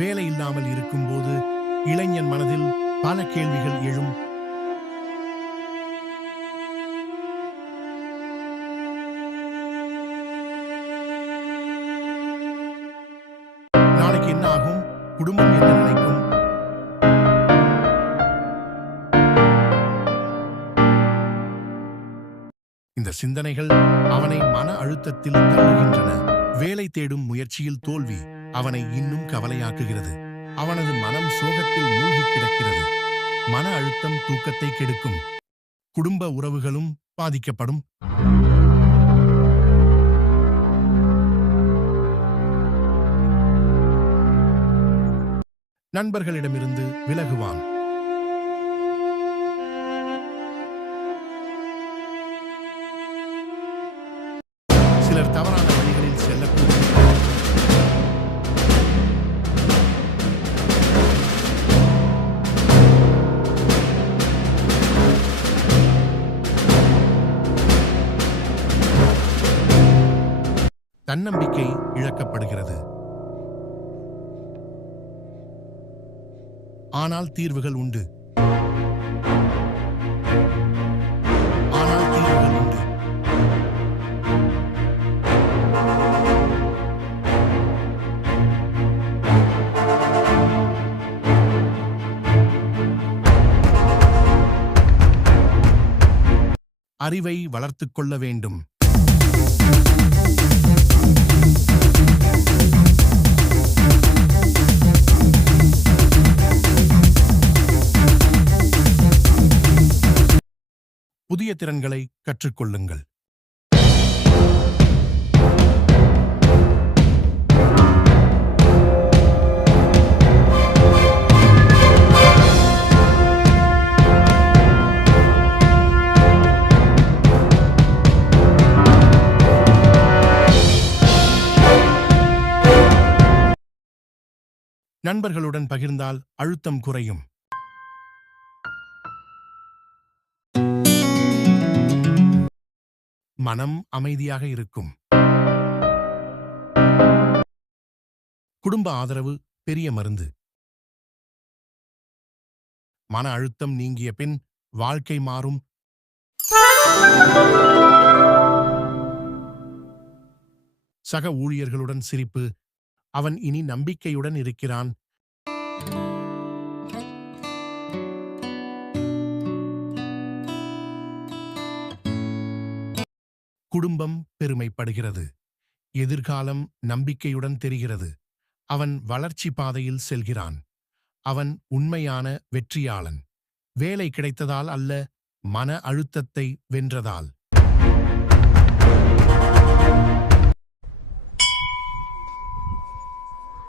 வேலை இல்லாமல் இருக்கும்போது இளைஞன் மனதில் பல கேள்விகள் எழும். நாளைக்கு என்ன ஆகும்? குடும்பம் என்ன நினைக்கும்? இந்த சிந்தனைகள் அவனை மன அழுத்தத்தில் தள்ளுகின்றன. வேலை தேடும் முயற்சியில் தோல்வி அவனை இன்னும் கவலையாக்குகிறது. அவனது மனம் சோகத்தில் மூழ்கி கிடக்கிறது. மன அழுத்தம் தூக்கத்தை கெடுக்கும். குடும்ப உறவுகளும் பாதிக்கப்படும். நண்பர்களிடமிருந்து விலகுவான். சிலர் தவறான வழிகளில் செல்லக்கூடும். தன்னம்பிக்கை இழக்கப்படுகிறது. ஆனால் தீர்வுகள் உண்டு. அறிவை வளர்த்துக் கொள்ள வேண்டும். புதிய திறன்களை கற்றுக்கொள்ளுங்கள். நண்பர்களுடன் பகிர்ந்தால் அழுத்தம் குறையும். மனம் அமைதியாக இருக்கும். குடும்ப ஆதரவு பெரிய மருந்து. மன அழுத்தம் நீங்கிய பின் வாழ்க்கை மாறும். சக ஊழியர்களுடன் சிரிப்பு. அவன் இனி நம்பிக்கையுடன் இருக்கிறான். குடும்பம் பெருமைப்படுகிறது. எதிர்காலம் நம்பிக்கையுடன் தெரிகிறது. அவன் வளர்ச்சி பாதையில் செல்கிறான். அவன் உண்மையான வெற்றியாளன். வேலை கிடைத்ததால் அல்ல, மன அழுத்தத்தை வென்றதால்.